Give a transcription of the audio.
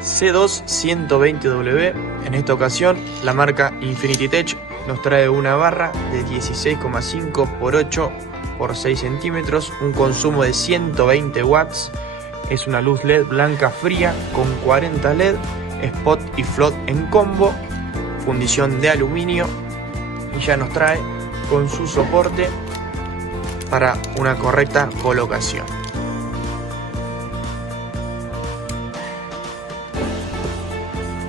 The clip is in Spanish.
C2 120W. En esta ocasión la marca Infinity Tech nos trae una barra de 16,5 por 8 por 6 centímetros, un consumo de 120 watts. Es una luz LED blanca fría con 40 LED, spot y float en combo, fundición de aluminio, y ya nos trae con su soporte para una correcta colocación.